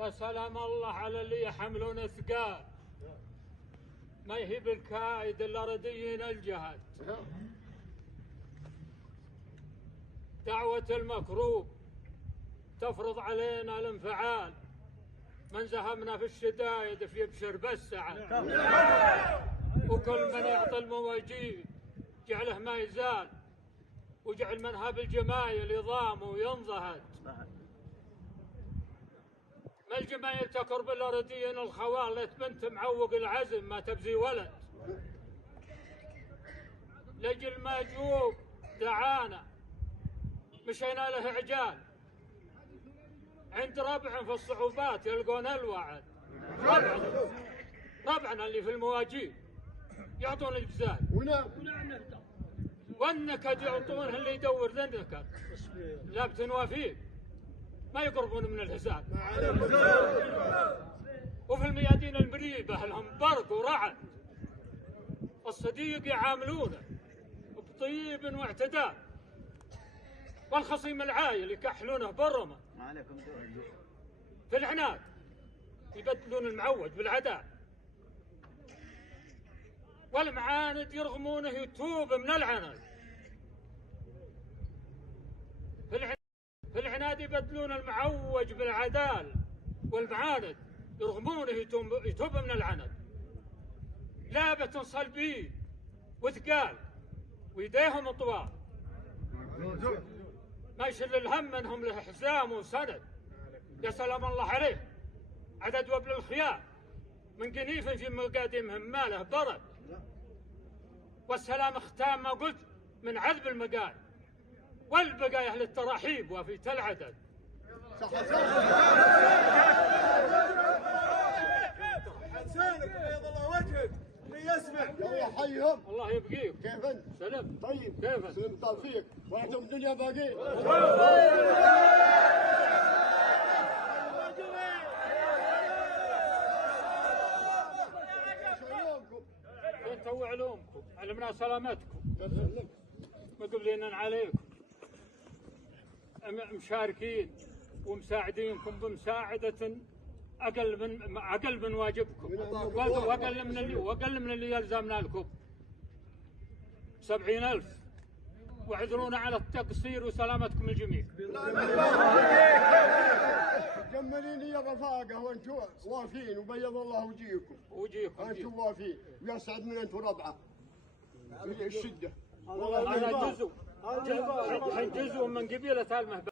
يا سلام الله على اللي يحملون اثقال، ما يهيب الكايد الا رديين الجهد. دعوة المكروب تفرض علينا الانفعال، من زهمنا في الشدايد في يبشر بالسعد، وكل من يعطي المواجيب جعله ما يزال، وجعل منها بالجمايل يضام وينضهد. ما الجمايل تكرب الا رديين الخوال، ليت بنت معوق العزم ما تبزي ولد. لجل ما جوب دعانا مشينا له عجال، عند ربع في الصعوبات يلقون الوعد. ربعنا اللي في المواجيب يعطون الجزال، والنكد يعطونه اللي يدور ذا النكد، لا بتنوافيه ما يقربون من الحساب. وفي الميادين المريبة لهم برق ورعد، الصديق يعاملونه بطيب واعتدال، والخصيم العايل يكحلونه برمه. في العناد يبدلون المعوج بالعداء، والمعاند يرغمونه يتوب من العناد. في العناد يبدلون المعوج بالعدال، والمعاند يرغمونه يتوب من العناد. لابة صلبين وثقال ويديهم طوال، ما يشل الهم منهم له حزام وسند. يا سلام الله عليه عدد وبل الخيار، من قنيف في مقادمهم ما له برد. والسلام ختام ما قلت من عذب المقال، والبقايا للتراحيب وفي العدد. لسانك بيض الله وجهك اللي يسمع. الله يحييهم. الله يبقيك. كيف انت؟ سلم. طيب. كيف؟ سلم طال فيك، وانتم الدنيا باقين. انتوا علومكم، علمنا سلامتكم، مقبلين عليكم، مشاركين ومساعدينكم بمساعدة أقل من واجبكم، وأقل من اللي يلزمنا لكم. 70,000، واعذرونا على التقصير وسلامتكم الجميع. جملين يا رفاقه وانتم وافين، وبيض الله وجيهكم. انتم وافين، ويسعد من انتم ربعه الشده. أنا جزء من قبيلة المهبة.